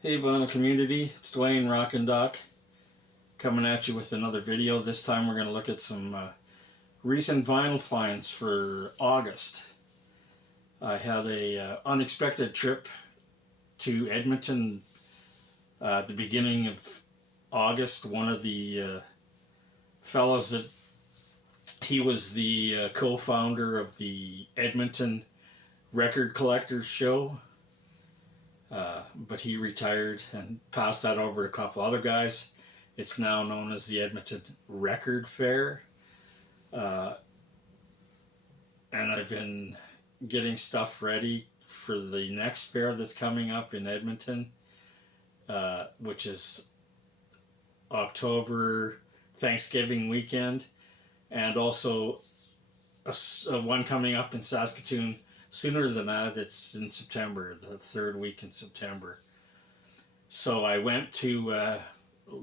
Hey vinyl community, it's Dwayne Rockin' Doc coming at you with another video. This time we're going to look at some recent vinyl finds for August. I had a unexpected trip to Edmonton at the beginning of August. One of the fellows that he was the co-founder of the Edmonton Record Collectors Show. But he retired and passed that over to a couple other guys. It's now known as the Edmonton Record Fair. And I've been getting stuff ready for the next fair that's coming up in Edmonton, which is October Thanksgiving weekend, and also a one coming up in Saskatoon sooner than that. It's in September, the third week in September. So I went to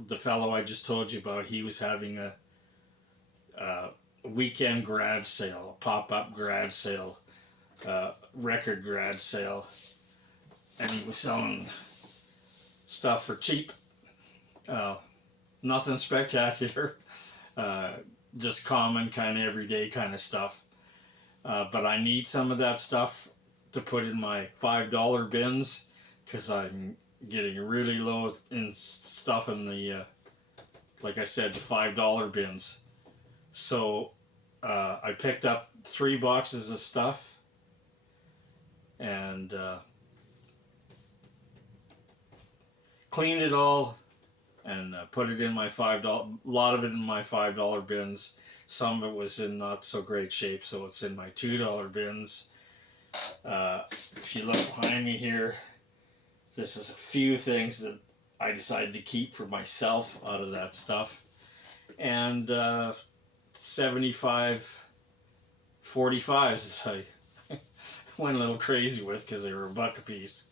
the fellow I just told you about. He was having a weekend garage sale, a pop-up garage sale, record garage sale, and he was selling stuff for cheap. Nothing spectacular, just common kind of everyday kind of stuff. But I need some of that stuff to put in my $5 bins because I'm getting really low in stuff in the, like I said, the $5 bins. So I picked up 3 boxes of stuff and cleaned it all and put it in my $5, a lot of it in my $5 bins. Some of it was in not so great shape, so it's in my $2 bins. If you look behind me here, this is a few things that I decided to keep for myself out of that stuff. And 75 45s that I went a little crazy with because they were $1 a piece,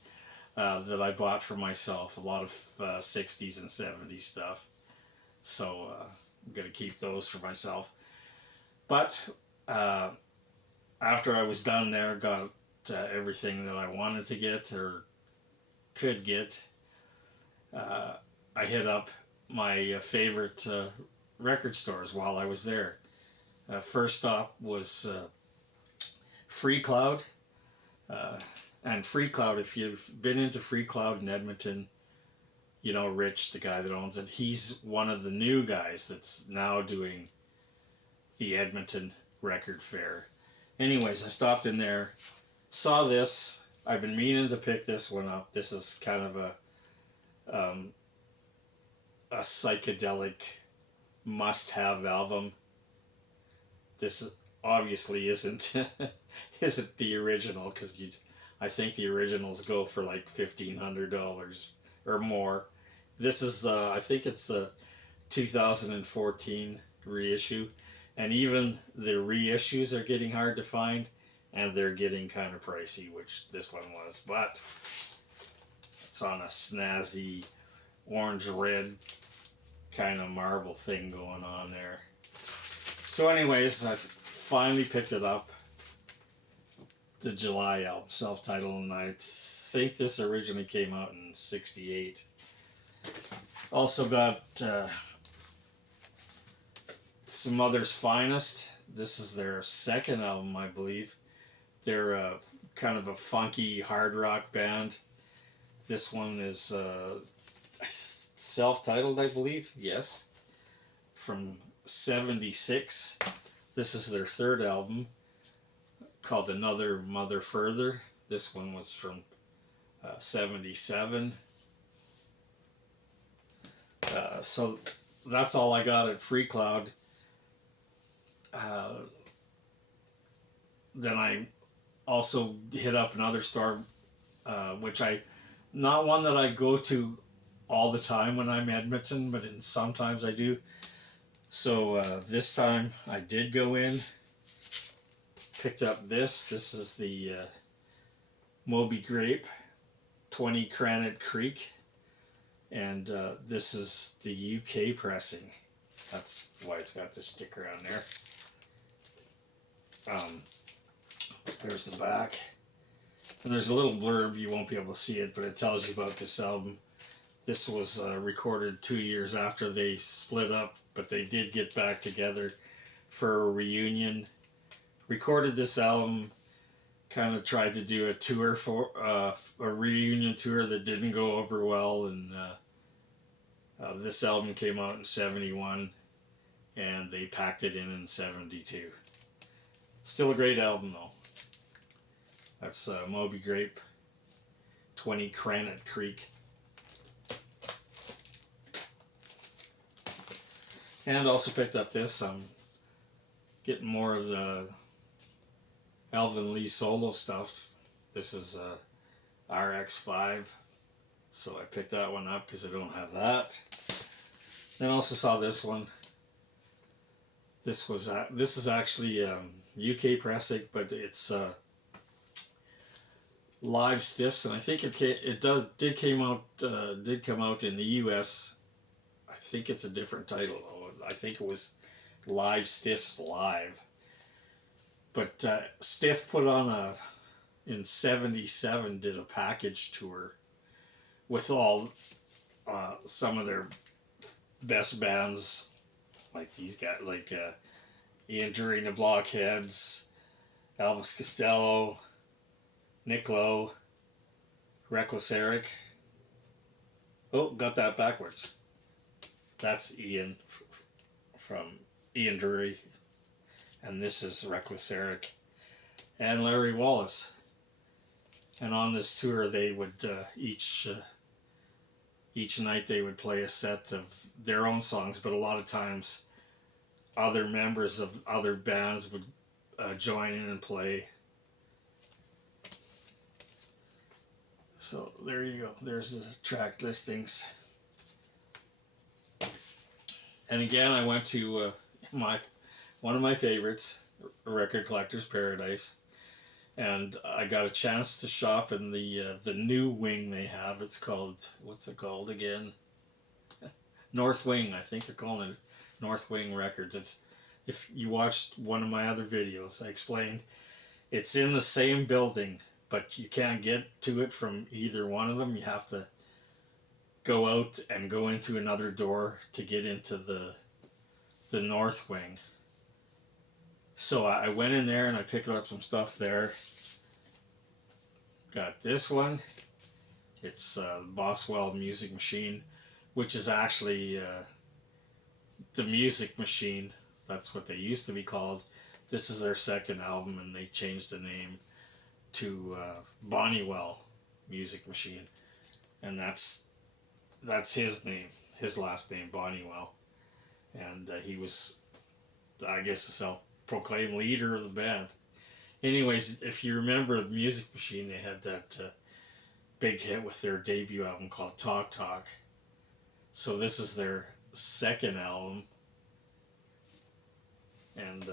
that I bought for myself. A lot of 60s and 70s stuff. So I'm going to keep those for myself. But after I was done there, got everything that I wanted to get or could get, I hit up my favorite record stores while I was there. First stop was Freecloud. And Freecloud, if you've been into Freecloud in Edmonton, you know Rich, the guy that owns it. He's one of the new guys that's now doing the Edmonton Record Fair. Anyways, I stopped in there, saw this. I've been meaning to pick this one up. This is kind of a psychedelic must-have album. This obviously isn't isn't the original, because I think the originals go for like $1,500 or more. This is I think it's the 2014 reissue, and even the reissues are getting hard to find, and they're getting kind of pricey, which this one was. But it's on a snazzy orange-red kind of marble thing going on there. So anyways, I finally picked it up. The July album, self-titled, and I think this originally came out in '68. Also got Some Others Finest. This is their second album, I believe. They're kind of a funky hard rock band. This one is self-titled, I believe. Yes. From '76. This is their third album, called Another Mother Further. This one was from '77. So that's all I got at Freecloud. Then I also hit up another store, which not one that I go to all the time when I'm in Edmonton, but sometimes I do. So this time I did go in, picked up this. This is the Moby Grape 20 Granite Creek, and this is the UK pressing. That's why it's got the sticker on there. There's the back. And there's a little blurb, you won't be able to see it, but it tells you about this album. This was recorded 2 years after they split up, but they did get back together for a reunion. Recorded this album, kind of tried to do a tour for a reunion tour that didn't go over well, and this album came out in 71, and they packed it in 72. Still a great album though. That's Moby Grape, 20 Cranit Creek. And also picked up this. I'm getting more of the Alvin Lee solo stuff. This is RX5, so I picked that one up because I don't have that. Then I also saw this one. This is actually UK pressing, but it's live stiffs, and I think did come out in the US. I think it's a different title though. I think it was Live Stiffs Live. But Stiff put on in 77 did a package tour with all some of their best bands, like these guys, like Ian Dury and the Blockheads, Elvis Costello, Nick Lowe, Reckless Eric. Oh, got that backwards. That's Ian from Ian Dury, and this is Reckless Eric and Larry Wallace. And on this tour, they would each night they would play a set of their own songs, but a lot of times other members of other bands would join in and play. So there you go. There's the track listings. And again, I went to one of my favorites, Record Collector's Paradise, and I got a chance to shop in the new wing they have. It's called, what's it called again? North Wing. I think they're calling it North Wing Records. It's, if you watched one of my other videos, I explained it's in the same building, but you can't get to it from either one of them. You have to go out and go into another door to get into the North Wing. So I went in there and I picked up some stuff there. Got this one. It's Boswell Myoozik Machine, which is actually the Myoozik Machine. That's what they used to be called. This is their second album, and they changed the name to Bonniewell Myoozik Machine, and that's his name, his last name, Bonniewell. And he was, I guess, the self-proclaimed leader of the band. Anyways, if you remember the Myoozik Machine, they had that big hit with their debut album called Talk Talk. So this is their second album. And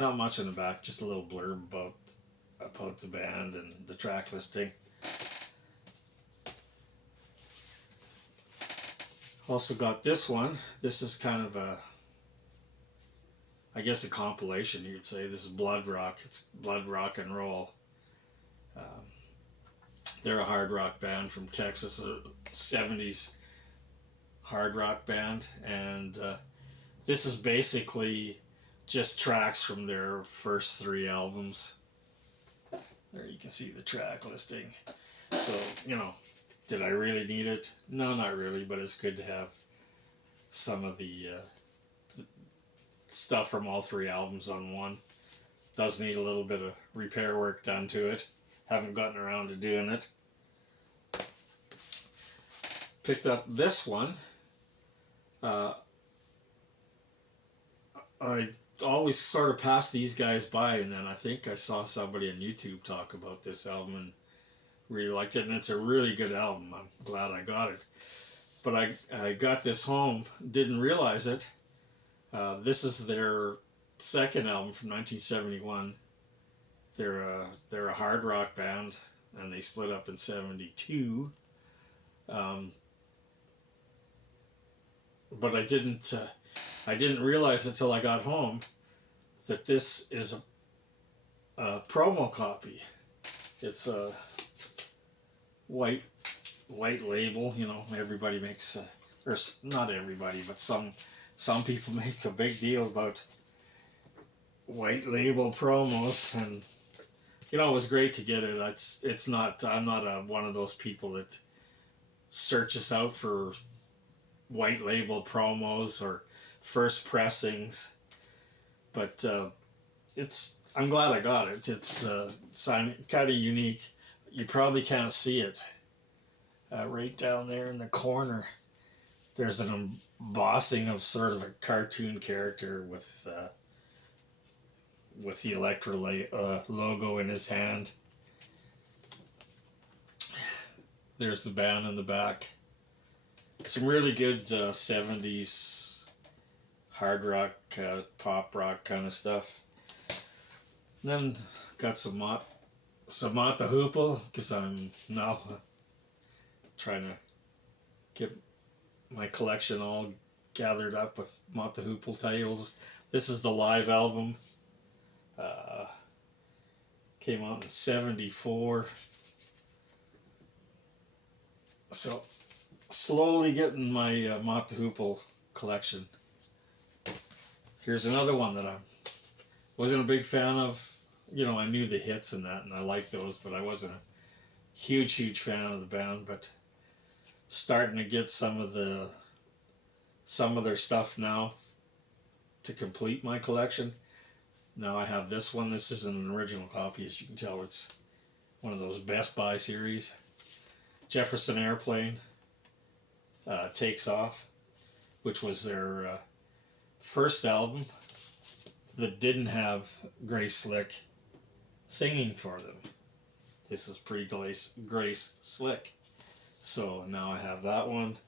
not much in the back, just a little blurb about the band and the track listing. Also got this one. This is kind of I guess a compilation, you could say. This is Blood Rock. It's Blood Rock and Roll. They're a hard rock band from Texas, a 70s hard rock band. And this is basically just tracks from their first 3 albums. There you can see the track listing. So, you know, did I really need it? No, not really, but it's good to have some of the stuff from all 3 albums on one. Does need a little bit of repair work done to it. Haven't gotten around to doing it. Picked up this one. I always sort of pass these guys by, and then I think I saw somebody on YouTube talk about this album and really liked it, and it's a really good album. I'm glad I got it. But I got this home, didn't realize it. This is their second album from 1971. They're a hard rock band, and they split up in 72. But I didn't realize until I got home that this is a promo copy. It's a white white label. You know, everybody makes, or not everybody, but some people make a big deal about white label promos, and you know, it was great to get it. It's not, I'm not one of those people that searches out for white label promos or first pressings, but I'm glad I got it. It's kind of unique. You probably can't see it. Right down there in the corner, there's an embossing of sort of a cartoon character with the Electra logo in his hand. There's the band in the back. Some really good 70s hard rock, pop rock kind of stuff. And then got some Mott the Hoople, because I'm now trying to get my collection all gathered up with Mott the Hoople titles. This is the live album. Came out in '74. So slowly getting my Mott the Hoople collection. Here's another one that I wasn't a big fan of. You know, I knew the hits and that, and I liked those, but I wasn't a huge fan of the band. But starting to get some of their stuff now to complete my collection. Now I have this one. This isn't an original copy, as you can tell. It's one of those Best Buy series. Jefferson Airplane, Takes Off, which was their first album that didn't have Grace Slick singing for them. This is pre-Grace Slick. So now I have that one.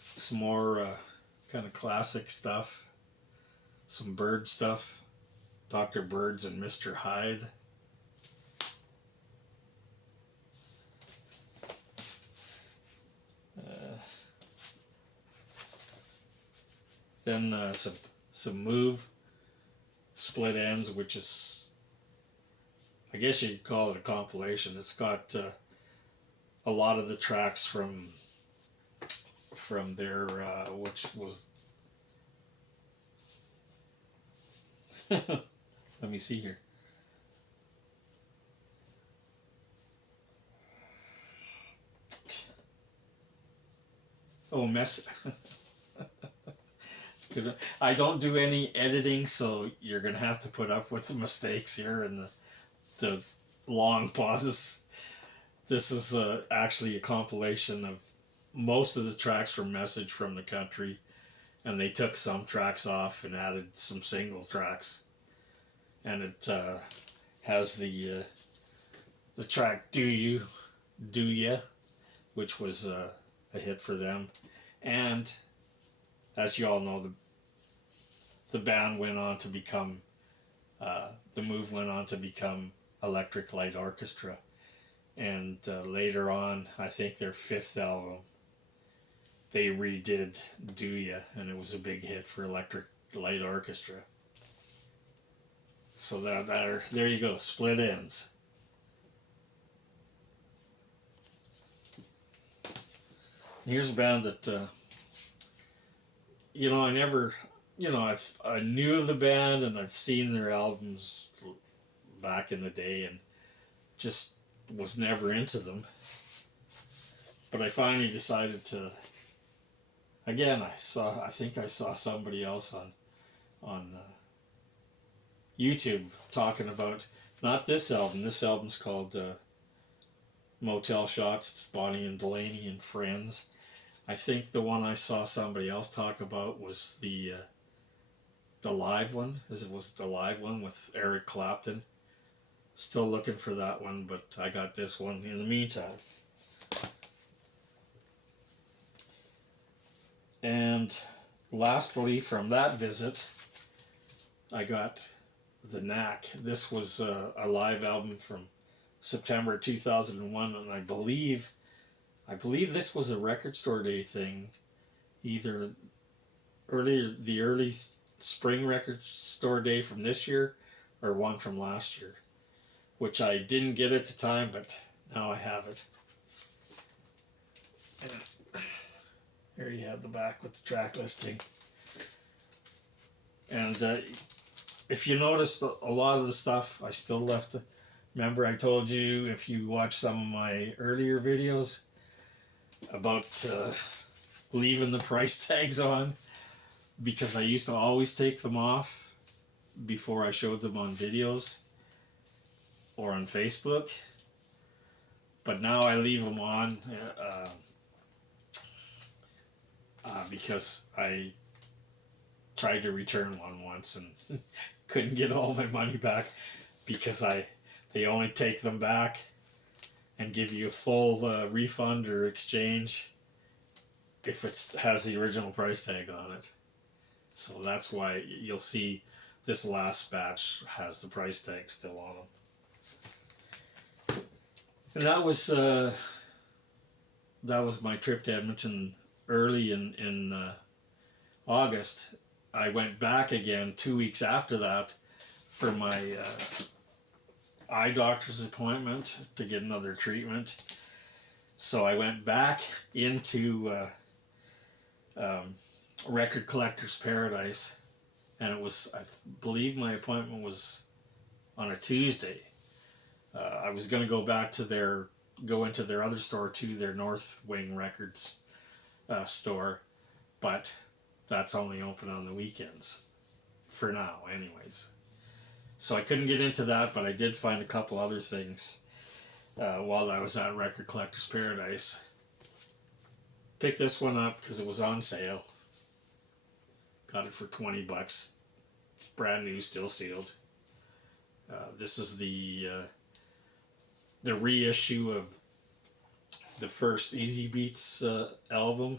Some more kind of classic stuff. Some Bird stuff. Dr. Birds and Mr. Hyde. Then some Move Split Ends, which is, I guess you could call it a compilation. It's got a lot of the tracks from their which was let me see here. Oh, mess. I don't do any editing, so you're gonna have to put up with the mistakes here and the long pauses. This is actually a compilation of most of the tracks from Message from the Country, and they took some tracks off and added some single tracks. And it has the track Do Ya, which was a hit for them. And as you all know, the band went on to become, the Move went on to become Electric Light Orchestra. And later on, I think their fifth album, they redid Do Ya, and it was a big hit for Electric Light Orchestra. So there you go, Split Ends. Here's a band that, you know, I never, you know, I knew of the band and I've seen their albums back in the day and just was never into them. But I finally decided to, again, I think I saw somebody else on YouTube talking about, not this album. This album's called Motel Shots. It's Bonnie and Delaney and Friends. I think the one I saw somebody else talk about was the live one. Was the live one with Eric Clapton. Still looking for that one, but I got this one in the meantime. And lastly, from that visit, I got The Knack. This was a live album from September 2001, and I believe this was a Record Store Day thing, either the early spring Record Store Day from this year or one from last year, which I didn't get at the time, but now I have it. And here you have the back with the track listing. And if you noticed, a lot of the stuff I still left. Remember I told you, if you watch some of my earlier videos about leaving the price tags on, because I used to always take them off before I showed them on videos or on Facebook. But now I leave them on because I tried to return one once and couldn't get all my money back, because they only take them back and give you a full refund or exchange if it has the original price tag on it. So that's why you'll see this last batch has the price tag still on them. And that was my trip to Edmonton early in August. I went back again 2 weeks after that for my eye doctor's appointment to get another treatment. So I went back into Record Collector's Paradise, and it was, I believe my appointment was on a Tuesday. I was going to go back to go into their other store too, their North Wing Records store, but that's only open on the weekends for now anyways. So I couldn't get into that, but I did find a couple other things while I was at Record Collector's Paradise. Picked this one up because it was on sale. Got it for $20. Brand new, still sealed. This is the reissue of the first Easy Beats album.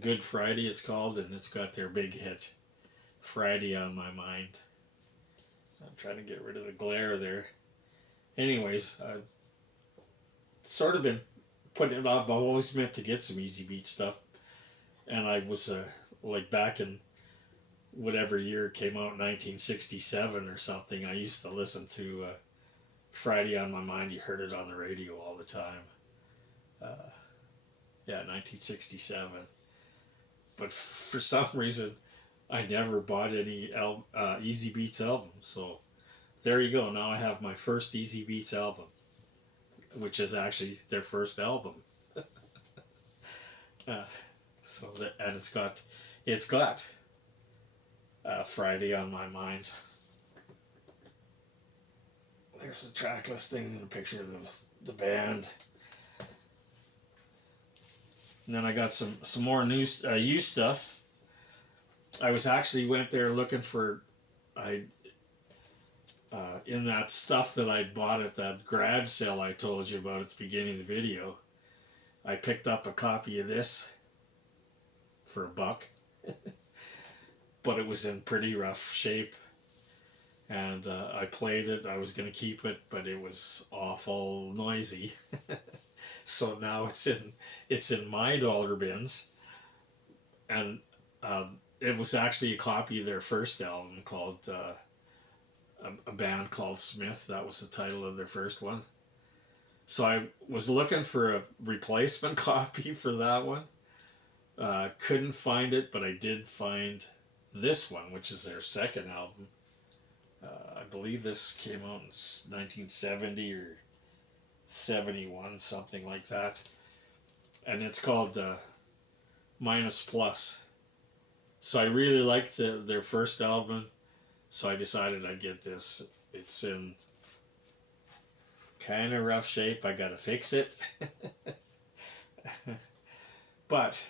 Good Friday it's called, and it's got their big hit, Friday on My Mind. I'm trying to get rid of the glare there. Anyways, I've sort of been putting it off. I've always meant to get some Easy Beat stuff, and I was like back in whatever year it came out, 1967 or something, I used to listen to Friday on My Mind. You heard it on the radio all the time. Yeah, 1967. But for some reason, I never bought any Easy Beats albums. So there you go. Now I have my first Easy Beats album, which is actually their first album. So that, and it's got Friday on My Mind. There's the track listing and a picture of the band. And then I got some more new used stuff. I was actually went there looking for in that stuff that I bought at that garage sale I told you about at the beginning of the video. I picked up a copy of this for $1. But it was in pretty rough shape, and I played it. I was going to keep it, but it was awful noisy. So now it's in my dollar bins, and it was actually a copy of their first album called a band called Smith. That was the title of their first one. So I was looking for a replacement copy for that one. Couldn't find it, but I did find this one, which is their second album. I believe this came out in 1970 or 71, something like that. And it's called Minus Plus. So I really liked their first album, so I decided I'd get this. It's in kind of rough shape. I gotta fix it. But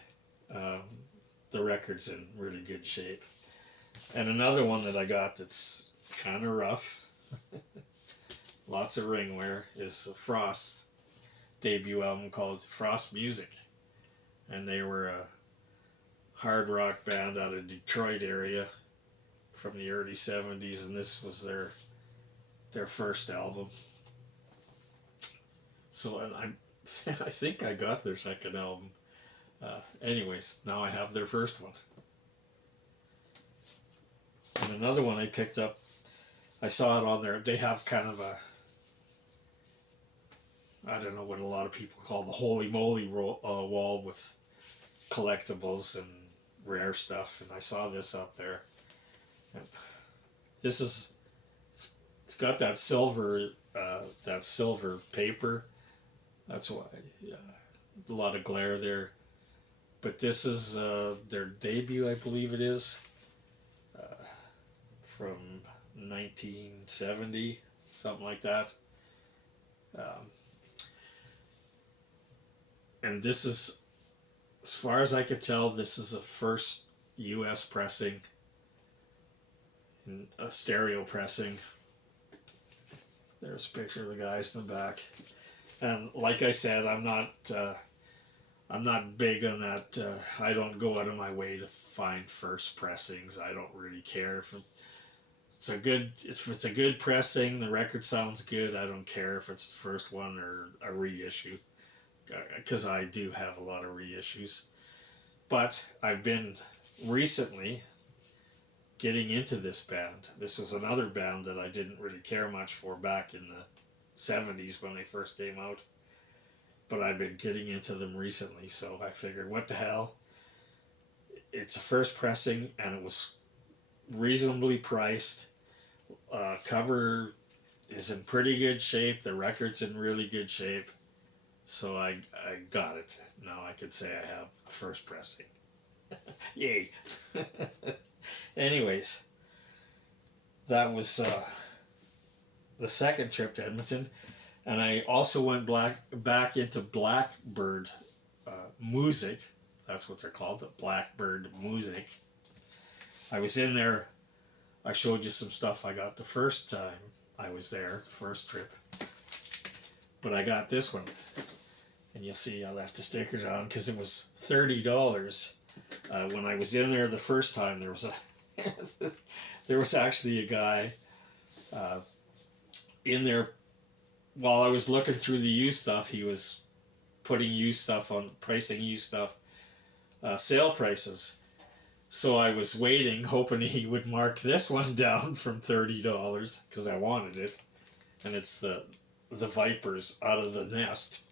the record's in really good shape. And another one that I got that's kind of rough, lots of ring wear, is Frost's debut album called Frost Myoozik. And they were a hard rock band out of Detroit area from the early 70s, and this was their first album. So, and I think I got their second album. Anyways, now I have their first one. And another one I picked up, I saw it on there. They have kind of I don't know what a lot of people call the holy moly wall with collectibles and rare stuff, and I saw this up there. And this is, it's got that silver paper. That's why, yeah, a lot of glare there. But this is their debut, I believe it is, from 1970, something like that. And this is, as far as I could tell, this is the first U.S. pressing, a stereo pressing. There's a picture of the guys in the back. And like I said, I'm not big on that. I don't go out of my way to find first pressings. I don't really care if it's a good pressing. The record sounds good. I don't care if it's the first one or a reissue, because I do have a lot of reissues. But I've been recently getting into this band. This is another band that I didn't really care much for back in the 70s when they first came out. But I've been getting into them recently, so I figured, what the hell? It's a first pressing, and it was reasonably priced. Cover is in pretty good shape. The record's in really good shape. So I got it. Now I could say I have a first pressing. Yay! Anyways, that was the second trip to Edmonton. And I also went back into Blackbyrd Myoozik. That's what they're called, the Blackbyrd Myoozik. I was in there. I showed you some stuff I got the first time I was there, the first trip. But I got this one. And you'll see I left the stickers on because it was $30. When I was in there the first time, there was there was actually a guy in there. While I was looking through the used stuff, he was putting used stuff on, pricing used stuff, sale prices. So I was waiting, hoping he would mark this one down from $30 because I wanted it. And it's the Vipers Out of the Nest.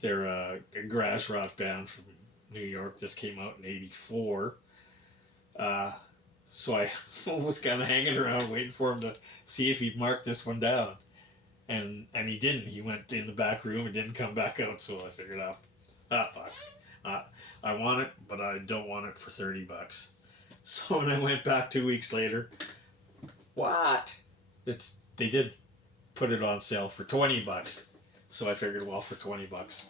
They're a garage rock band from New York. This came out in '84. So I was kind of hanging around waiting for him to see if he'd mark this one down. And he didn't. He went in the back room and didn't come back out. So I figured out, fuck. I want it, but I don't want it for $30. So when I went back 2 weeks later, what? They did put it on sale for $20. So I figured, well, for $20,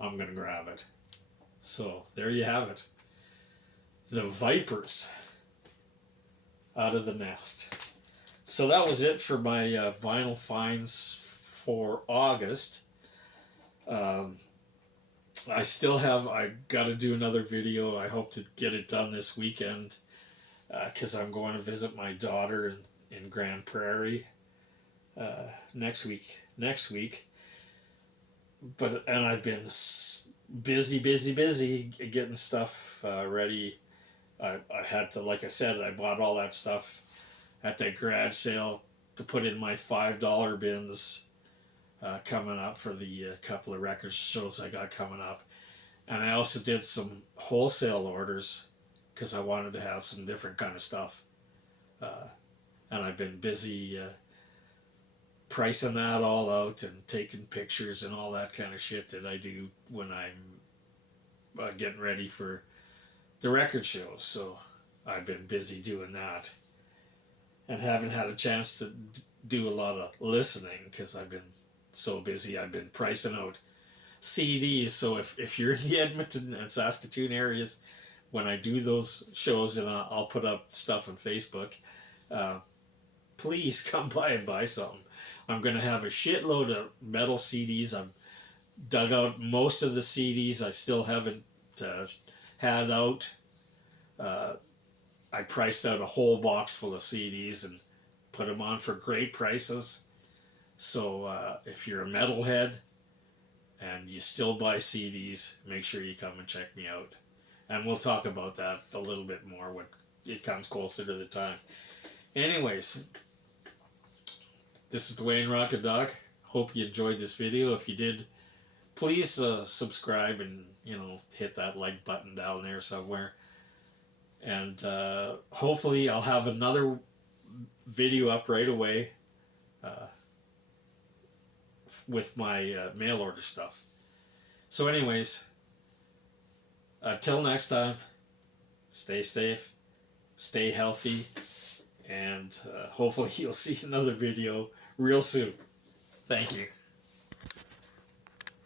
I'm gonna grab it. So there you have it. The Vipers Out of the Nest. So that was it for my vinyl finds for August. I got to do another video. I hope to get it done this weekend because I'm going to visit my daughter in Grand Prairie next week. And I've been busy getting stuff ready. I had to, like I said, I bought all that stuff at that garage sale to put in my $5 bins coming up for the couple of record shows I got coming up. And I also did some wholesale orders because I wanted to have some different kind of stuff. And I've been busy pricing that all out and taking pictures and all that kind of shit that I do when I'm getting ready for the record shows. So I've been busy doing that. And haven't had a chance to do a lot of listening because I've been so busy. I've been pricing out CDs. So if you're in the Edmonton and Saskatoon areas, when I do those shows and I'll put up stuff on Facebook, please come by and buy something. I'm going to have a shitload of metal CDs. I've dug out most of the CDs I still haven't had out. I priced out a whole box full of CDs and put them on for great prices. So if you're a metalhead and you still buy CDs, make sure you come and check me out. And we'll talk about that a little bit more when it comes closer to the time. Anyways, this is Dwayne Rocket Dog. hope you enjoyed this video. If you did, please subscribe and, you know, hit that like button down there somewhere. And hopefully I'll have another video up right away with my mail order stuff. So anyways, till next time, stay safe, stay healthy, and hopefully you'll see another video real soon. Thank you.